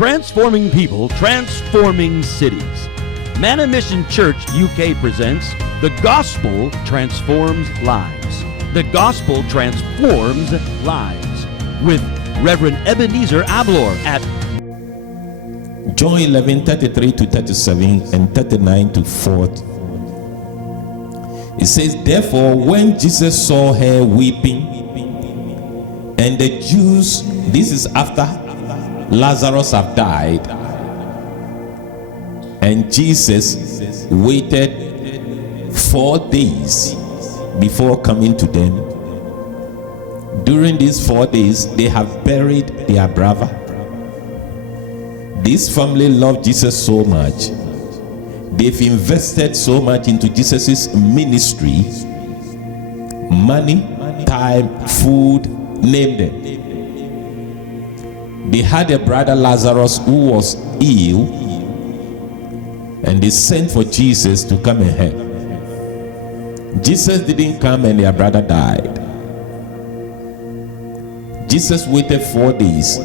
Transforming people, transforming cities. Manna Mission Church UK presents The Gospel Transforms Lives. The Gospel Transforms Lives with Reverend Ebenezer Ablor at John 11:33 to 37 and 39 to 40. It says, therefore, when Jesus saw her weeping, and the Jews, this is after Lazarus have died, and Jesus waited 4 days before coming to them. During these 4 days, they have buried their brother. This family loved Jesus so much. They've invested so much into Jesus's ministry. Money, time, food, name them. They had a brother Lazarus who was ill, and they sent for Jesus to come and help. Jesus didn't come and their brother died. Jesus waited 4 days.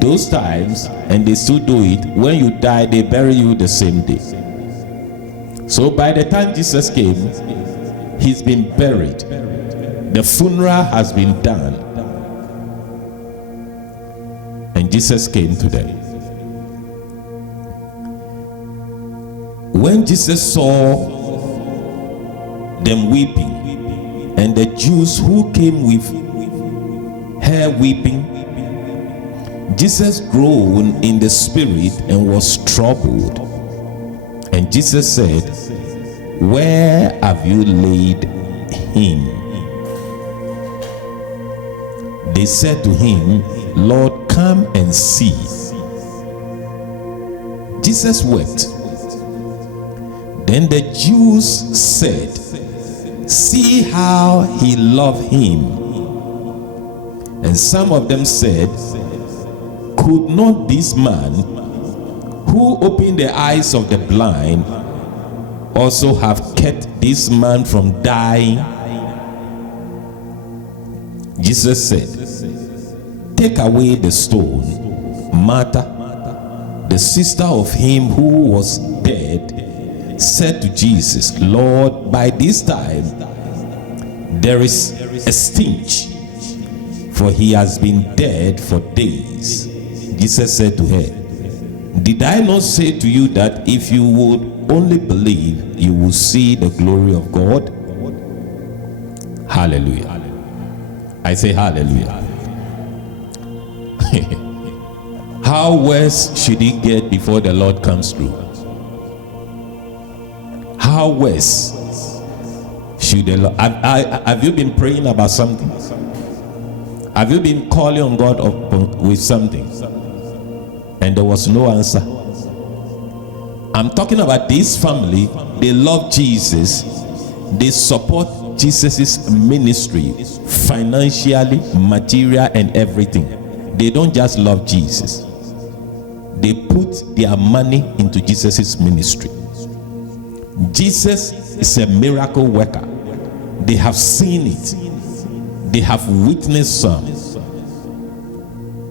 Those times, and they still do it, when you die, they bury you the same day. So by the time Jesus came, he's been buried. The funeral has been done. And Jesus came to them. When Jesus saw them weeping, and the Jews who came with her weeping, Jesus groaned in the spirit and was troubled. And Jesus said, where have you laid him? They said to him, Lord, come and see. Jesus wept. Then the Jews said, see how he loved him. And some of them said, could not this man who opened the eyes of the blind also have kept this man from dying? Jesus said, take away the stone. Martha, the sister of him who was dead, said to Jesus, Lord, by this time there is a stench, for he has been dead for days. Jesus said to her, did I not say to you that if you would only believe, you will see the glory of God? Hallelujah. I say hallelujah. How worse should it get before the Lord comes through? How worse should the Lord? Have you been praying about something? Have you been calling on God with something and there was no answer? I'm talking about this family. They love Jesus. They support Jesus's ministry financially, material, and everything. They don't just love Jesus. They put their money into Jesus's ministry. Jesus is a miracle worker. They have seen it. They have witnessed some.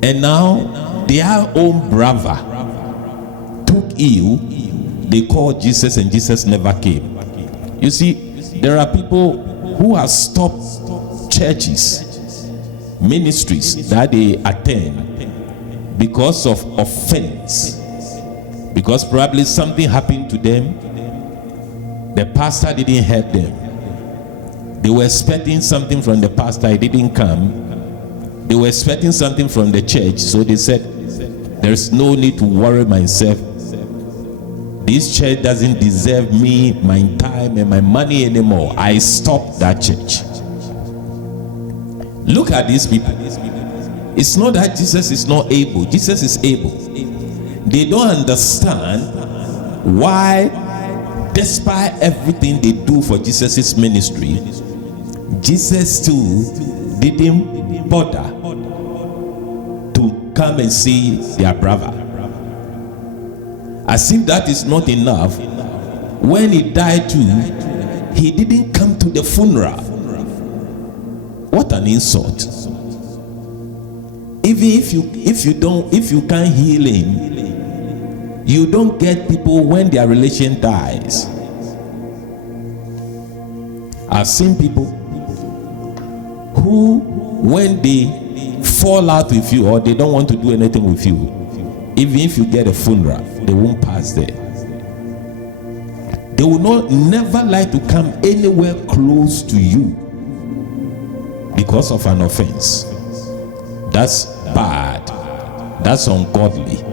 And now their own brother took ill. They called Jesus and Jesus never came. You see, there are people who have stopped churches, ministries that they attend because of offense. Because probably something happened to them. The pastor didn't help them. They were expecting something from the pastor, it didn't come. They were expecting something from the church, so they said, there's no need to worry myself. This church doesn't deserve me, my time and my money anymore. I stopped that church. Look at these people. It's not that Jesus is not able. Jesus is able. They don't understand why, despite everything they do for Jesus's ministry, Jesus too didn't bother to come and see their brother. As if that is not enough, when he died too, he didn't come to the funeral. What an insult. Even if you can't heal him, you don't get people when their relation dies. I've seen people who, when they fall out with you or they don't want to do anything with you, even if you get a funeral, they won't pass there. They will never like to come anywhere close to you because of an offense. That's bad. That's ungodly.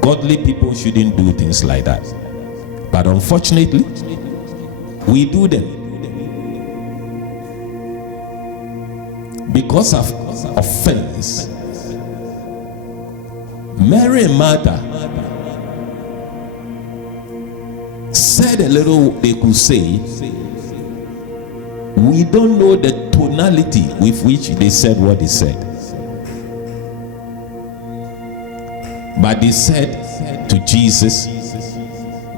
Godly people shouldn't do things like that. But unfortunately, we do them. Because of offense. Mary and Martha said a little they could say. We don't know the tonality with which they said what they said. But they said to Jesus,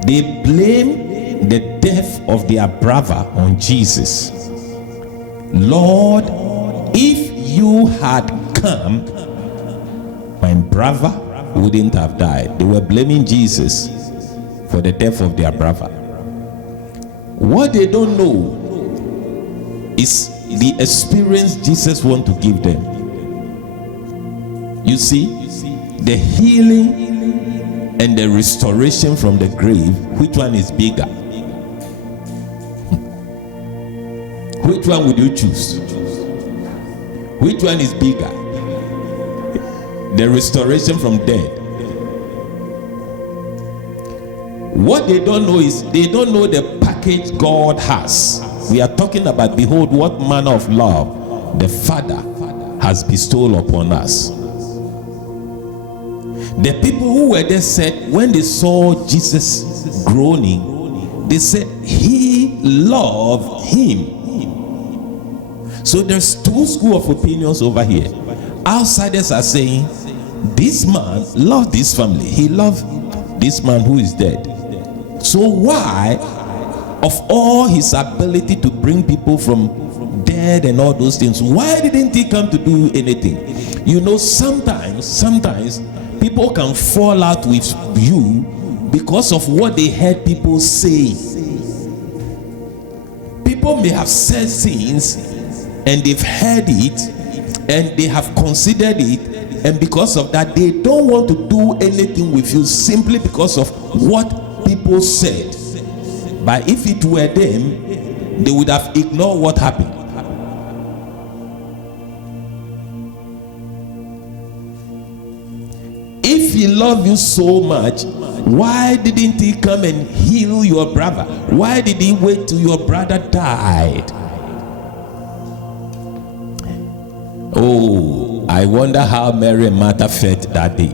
they blamed the death of their brother on Jesus. Lord, if you had come, my brother wouldn't have died. They were blaming Jesus for the death of their brother. What they don't know is the experience Jesus wants to give them. You see, the healing and the restoration from the grave, which one is bigger? Which one would you choose? Which one is bigger? The restoration from death. What they don't know is they don't know the package God has. We are talking about, behold, what manner of love the Father has bestowed upon us. The people who were there said, when they saw Jesus groaning, they said, he loved him. So there's two schools of opinions over here. Outsiders are saying, this man loved this family. He loved this man who is dead. So why, of all his ability to bring people from dead and all those things, why didn't he come to do anything? You know, sometimes people can fall out with you because of what they heard people say. People may have said things and they've heard it and they have considered it, and because of that they don't want to do anything with you simply because of what people said. But if it were them, they would have ignored what happened. If he loved you so much, why didn't he come and heal your brother? Why did he wait till your brother died? Oh, I wonder how Mary and Martha felt that day.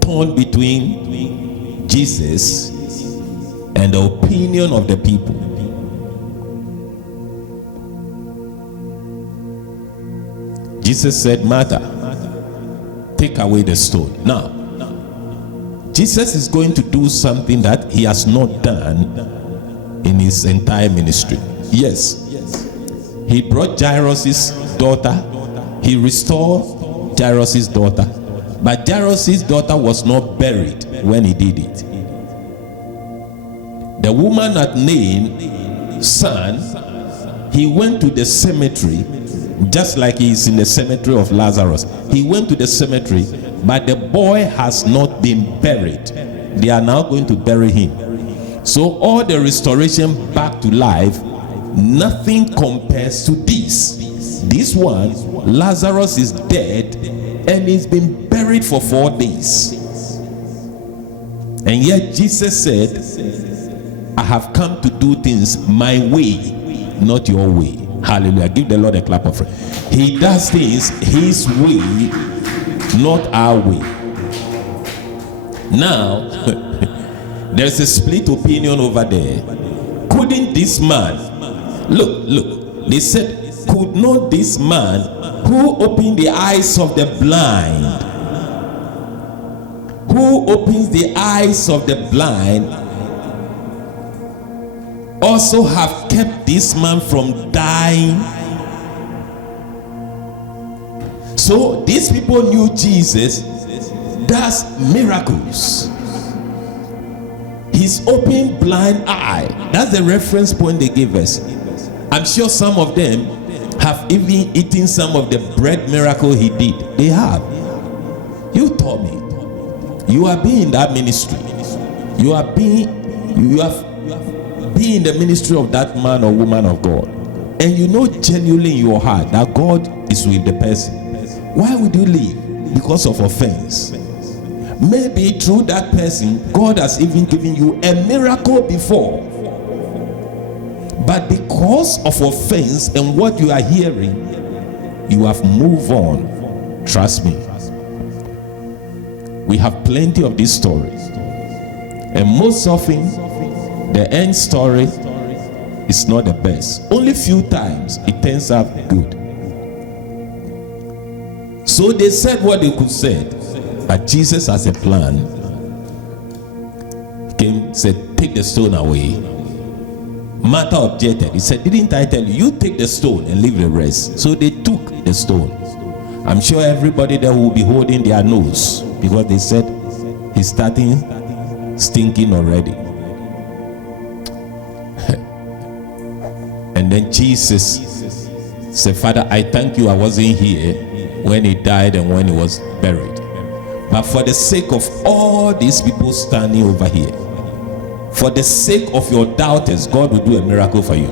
Torn between Jesus and the opinion of the people. Jesus said, Martha, take away the stone. Now, Jesus is going to do something that he has not done in his entire ministry. Yes, he brought Jairus' daughter. He restored Jairus' daughter. But Jairus' daughter was not buried when he did it. The woman at Nain's son, he went to the cemetery, just like he is in the cemetery of Lazarus. He went to the cemetery, but the boy has not been buried. They are now going to bury him. So all the restoration back to life, nothing compares to this. This one, Lazarus is dead and he's been buried for 4 days. And yet Jesus said, I have come to do things my way, not your way. Hallelujah. Give the Lord a clap of praise. He does things his way, not our way. Now, there's a split opinion over there. Couldn't this man, look, they said, could not this man who opened the eyes of the blind, who opens the eyes of the blind, also have kept this man from dying? So these people knew Jesus does miracles. He's opened blind eye. That's the reference point they gave us. I'm sure some of them have even eaten some of the bread miracle he did. They have. You told me. You are being in that ministry. You have been in the ministry of that man or woman of God. And you know genuinely in your heart that God is with the person. Why would you leave? Because of offense. Maybe through that person, God has even given you a miracle before. But because of offense and what you are hearing, you have moved on. Trust me. We have plenty of these stories. And most often, the end story is not the best. Only few times it turns out good. So they said what they could say. But Jesus has a plan. Came, said, take the stone away. Martha objected. He said, didn't I tell you? You take the stone and leave the rest. So they took the stone. I'm sure everybody there will be holding their nose because they said he's starting stinking already. And then Jesus said, Father, I thank you I wasn't here when he died and when he was buried. But for the sake of all these people standing over here, for the sake of your doubters, God will do a miracle for you.